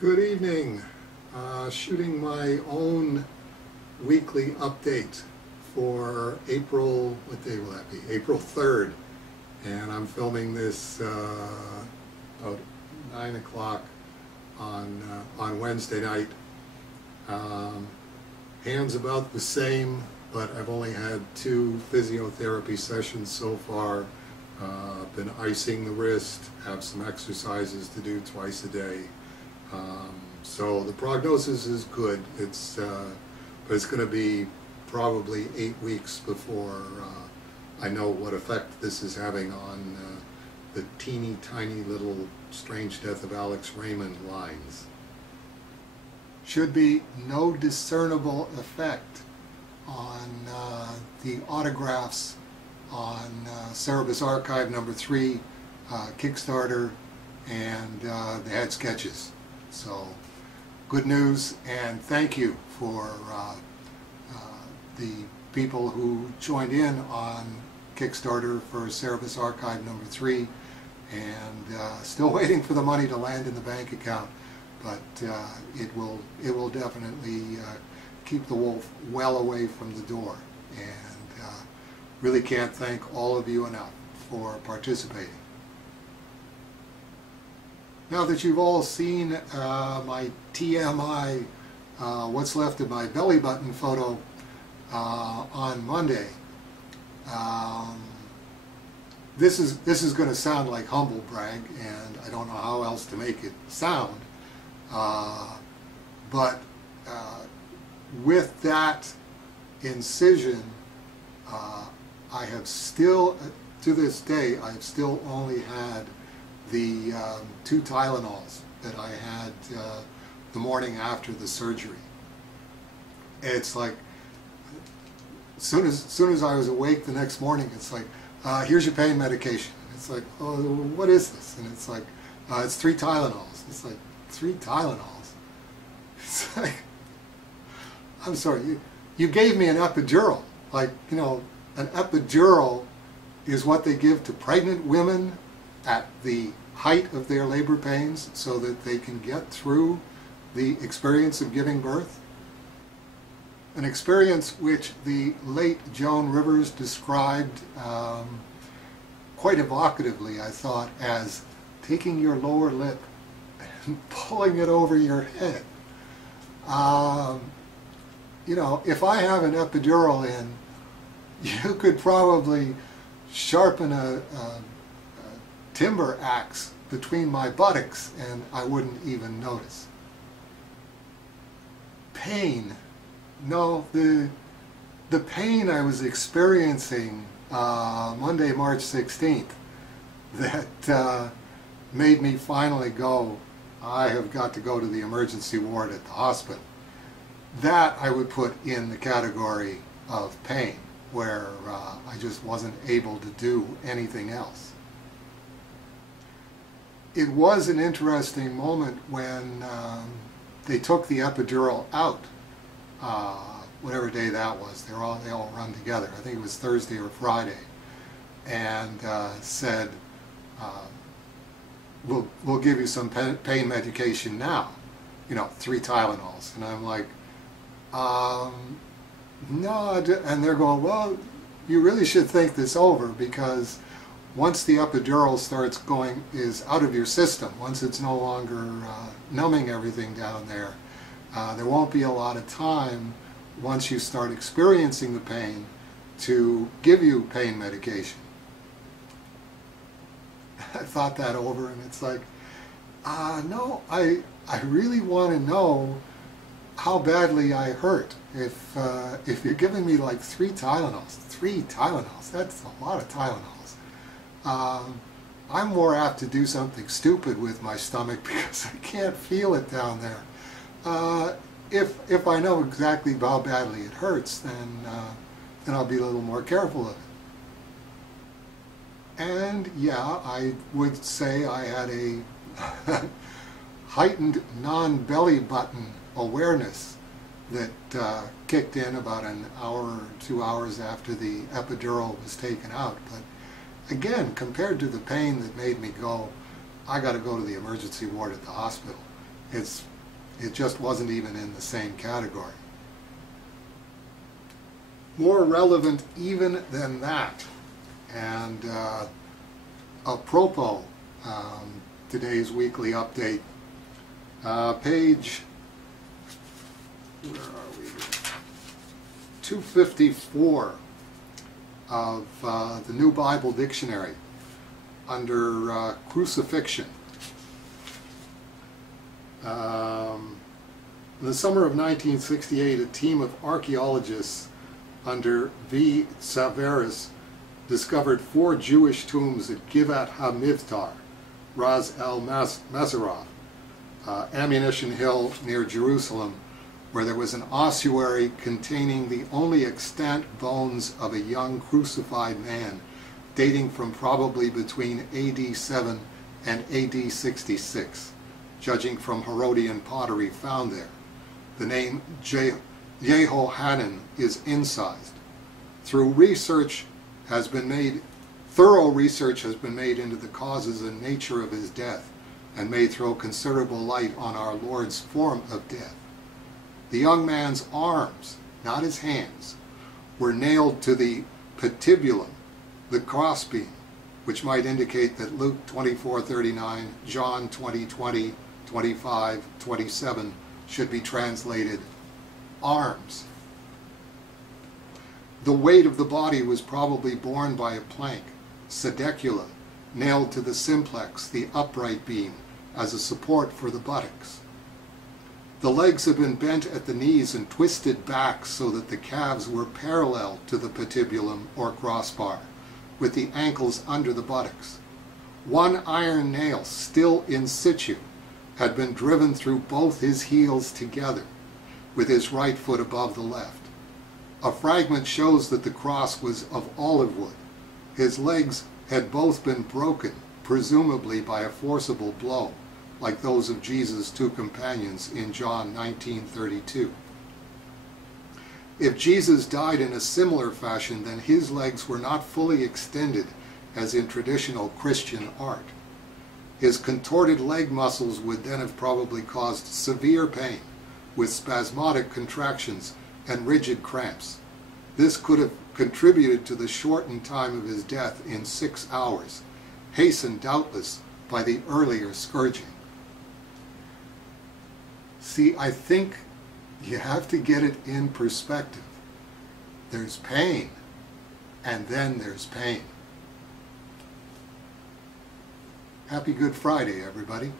Good evening. Shooting my own weekly update for April, what day will that be? April 3rd. And I'm filming this about 9 o'clock on Wednesday night. Hands about the same, but I've only had 2 physiotherapy sessions so far. Been icing the wrist, have some exercises to do twice a day. So the prognosis is good. But it's going to be probably 8 weeks before I know what effect this is having on the teeny tiny little Strange Death of Alex Raymond lines. Should be no discernible effect on the autographs on Cerebus Archive number 3, Kickstarter, and the head sketches. So, good news, and thank you for the people who joined in on Kickstarter for Cerebus Archive number 3, and still waiting for the money to land in the bank account, but it will definitely keep the wolf well away from the door, and really can't thank all of you enough for participating. Now that you've all seen my TMI, what's left of my belly button photo on Monday, this is going to sound like humble brag, and I don't know how else to make it sound. But with that incision, I have still, to this day, I've still only had the 2 Tylenols that I had the morning after the surgery. It's like, as soon as I was awake the next morning, it's like, here's your pain medication. It's like, oh, what is this? And it's like, it's 3 Tylenols. It's like, 3 Tylenols? It's like, I'm sorry, you gave me an epidural. Like, you know, an epidural is what they give to pregnant women at the height of their labor pains so that they can get through the experience of giving birth. An experience which the late Joan Rivers described quite evocatively, I thought, as taking your lower lip and pulling it over your head. You know, if I have an epidural in, you could probably sharpen a timber axe between my buttocks and I wouldn't even notice. Pain. No, the pain I was experiencing Monday, March 16th that made me finally go, I have got to go to the emergency ward at the hospital. That I would put in the category of pain, where I just wasn't able to do anything else. It was an interesting moment when they took the epidural out, whatever day that was. They all run together. I think it was Thursday or Friday, and said, we'll give you some pain medication now, you know, 3 Tylenols. And I'm like, no, and they're going, well, you really should think this over, because once the epidural is out of your system, once it's no longer numbing everything down there, there won't be a lot of time once you start experiencing the pain to give you pain medication. I thought that over, and it's like, no, I really want to know how badly I hurt. If you're giving me like 3 Tylenols, that's a lot of Tylenols. I'm more apt to do something stupid with my stomach because I can't feel it down there. If I know exactly how badly it hurts, then I'll be a little more careful of it. And yeah, I would say I had a heightened non-belly button awareness that kicked in about an hour or 2 hours after the epidural was taken out. But again, compared to the pain that made me go, I got to go to the emergency ward at the hospital, it just wasn't even in the same category. More relevant even than that, and apropos today's weekly update, page, where are we? 254 of the New Bible Dictionary, under Crucifixion. In the summer of 1968, a team of archaeologists under V. Cerebus discovered 4 Jewish tombs at Givat HaMivtar, Ras el Mazarov, Ammunition Hill near Jerusalem, where there was an ossuary containing the only extant bones of a young crucified man, dating from probably between AD 7 and AD 66, judging from Herodian pottery found there. The name Yehohanan is incised. Thorough research has been made into the causes and nature of his death, and may throw considerable light on our Lord's form of death. The young man's arms, not his hands, were nailed to the patibulum, the crossbeam, which might indicate that Luke 24:39, John 20:20, 25, 27 should be translated arms. The weight of the body was probably borne by a plank, sedecula, nailed to the simplex, the upright beam, as a support for the buttocks. The legs had been bent at the knees and twisted back so that the calves were parallel to the patibulum or crossbar, with the ankles under the buttocks. 1 iron nail, still in situ, had been driven through both his heels together, with his right foot above the left. A fragment shows that the cross was of olive wood. His legs had both been broken, presumably by a forcible blow, like those of Jesus' 2 companions in John 19:32. If Jesus died in a similar fashion, then his legs were not fully extended as in traditional Christian art. His contorted leg muscles would then have probably caused severe pain, with spasmodic contractions and rigid cramps. This could have contributed to the shortened time of his death in 6 hours, hastened doubtless by the earlier scourging. See, I think you have to get it in perspective. There's pain, and then there's pain. Happy Good Friday, everybody.